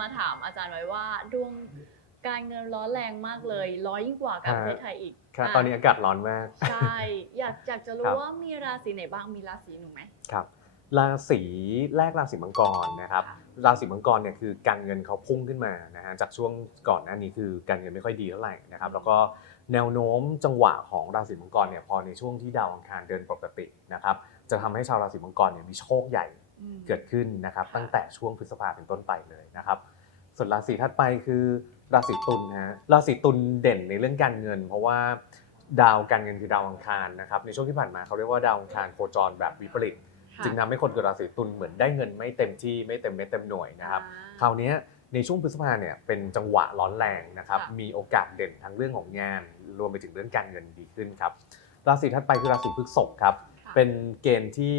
มาถามอาจารย์ไว้ว่าดวงการเงินร้อนแรงมากเลย ร้อนยิ่งกว่ากับประเทศไทยอีกครับะตอนนี้อากาศร้อนมาก ใช่ อยากอยากจะรู้ครับว่ามีราศีไหนบ้างมีราศีหนูไหมครับ ราศีแรกราศีมังกรนะครับค่ะราศีมังกรเนี่ยคือการเงินเขาพุ่งขึ้นมานะฮะจากช่วงก่อนหน้านี้คือการเงินไม่ค่อยดีเท่าไหร่นะครับแล้วก็แนวโน้มจังหวะของราศีมังกรเนี่ยพอในช่วงที่ดาวอังคารเดินปกตินะครับจะทำให้ชาวราศีมังกรเนี่ยมีโชคใหญ่อืม เกิดขึ้นนะครับค่ะตั้งแต่ช่วงพฤษภาเป็นต้นไปเลยนะครับ ส่วนราศีถัดไปคือราศีตุลนะฮะราศีตุลเด่นในเรื่องการเงิน เพราะว่าดาวการเงินคือดาวอังคารนะครับในช่วงที่ผ่านมาเขาเรียกว่าดาวอังคารโคจรแบบวิปริตค่ะจึงทำให้คนเกิดราศีตุลเหมือนได้เงินไม่เต็มที่ไม่เต็มเม็ดเต็มหน่วยนะครับอ่าคราวเนี้ยในช่วงพฤษภาเนี่ยเป็นจังหวะร้อนแรงนะครับค่ะมีโอกาสเด่นทั้งเรื่องของงาน รวมไปถึงเรื่องการเงินดีขึ้นครับราศีถัดไปคือราศีพฤษภครับค่ะเป็นเกณฑ์ที่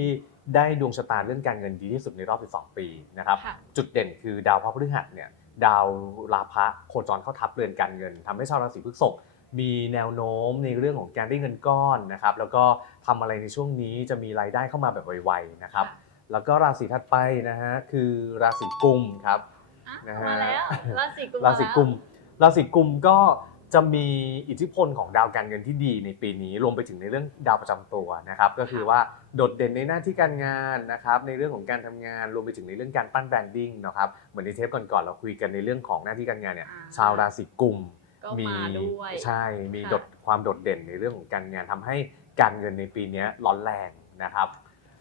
ได้ดวงชะตาเรื่องการเงินดีที่สุดในรอบ 12 ปีนะครับค่ะจุดเด่นคือดาวพระพฤหัสเนี่ยดาวราพะโคจรเข้าทับเรือนการเงินทำให้ชาวราศีพฤษภมีแนวโน้มในเรื่องของการได้เงินก้อนนะครับ แล้วก็ทำอะไรในช่วงนี้จะมีรายได้เข้ามาแบบไวๆนะครับ แล้วก็ราศีถัดไปนะฮะคือราศีกุมครับอะนะฮะมาแล้วราศีกุมราศีกุมมาราศีกุมก็ จะมีอิทธิพลของดาวการเงินที่ดีในปีนี้รวมไปถึงในเรื่องดาวประจำตัวนะครับก็คือว่าโดดเด่นในหน้าที่การงานนะครับในเรื่องของการทำงานรวมไปถึงในเรื่องการปั้นแบรนดิ้งนะครับเหมือนในเทปก่อนๆเราคุยกันในเรื่องของหน้าที่การงานเนี่ยอ่าชาวราศีกุมก็มาด้วยใช่มีค่ะโดดความโดดเด่นในเรื่องของการงานทำให้การเงินในปีนี้ร้อนแรงนะครับ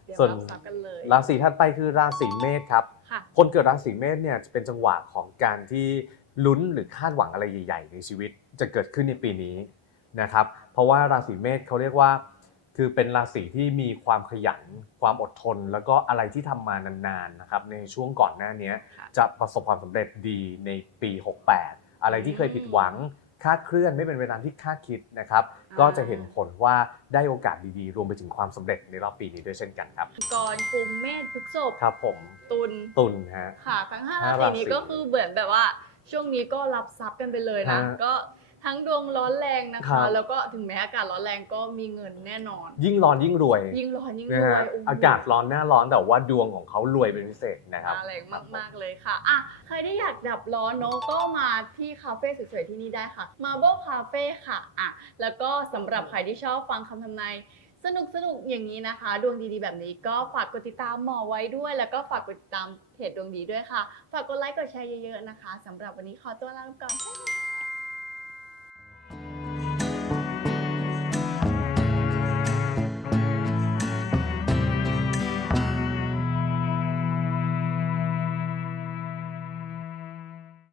เดี๋ยวส่วนเราซักกันเลยราศีถัดไปคือราศีเมษครับค่ะคนเกิดราศีเมษเนี่ยจะเป็นจังหวะของการที่ ลุ้นหรือคาดหวังอะไรใหญ่ ๆ ในชีวิตจะเกิดขึ้นในปีนี้นะครับ เพราะว่าราศีเมษเขาเรียกว่า คือเป็นราศีที่มีความขยัน ความอดทน แล้วก็อะไรที่ทำมานานๆนะครับ ในช่วงก่อนหน้านี้ค่ะจะประสบความสำเร็จดีในปี 68 อะไรที่เคยผิดหวังคาดเคลื่อนไม่เป็นไปตามที่คาดคิดนะครับอ่าก็จะเห็นผลว่าได้โอกาสดีๆ รวมไปถึงความสำเร็จในรอบปีนี้ด้วยเช่นกันครับกรกุมเมษพฤษภครับผมตุลตุลฮะค่ะทั้งห้าห้าราศีราศีนี้ก็คือเหมือนแบบว่า ช่วงนี้ก็รับทรัพย์กันไปเลยนะ ฮะก็ทั้งดวงร้อนแรงนะครัคะ บ แล้วก็ถึงแม้อากาศร้อนแรงก็มีเงินแน่นอน ยิ่งร้อนยิ่งรวยยิ่งร้อนยิ่งนะรวฮะยโโห อากาศร้อนหน้าร้อนแต่ว่าดวงของเขารวยเป็นพิเศษนะครับมาแรงมาก ๆ เลยค่ะ อะ ใครที่อยากดับร้อนเนอะก็มาที่คาเฟ่สวยๆที่นี่ได้ค่ะ Marble Cafe ค่ะ อะ แล้วก็สำหรับใครที่ชอบฟังคำทำนาย สนุกสนุกอย่างนี้นะคะ ดวงดีๆแบบนี้ก็ฝากกดติดตามหมอไว้ด้วย แล้วก็ฝากกดติดตามเพจดวงดีด้วยค่ะ ฝากกดไลค์กดแชร์เยอะๆนะคะสำหรับวันนี้ขอตัวลาไปก่อน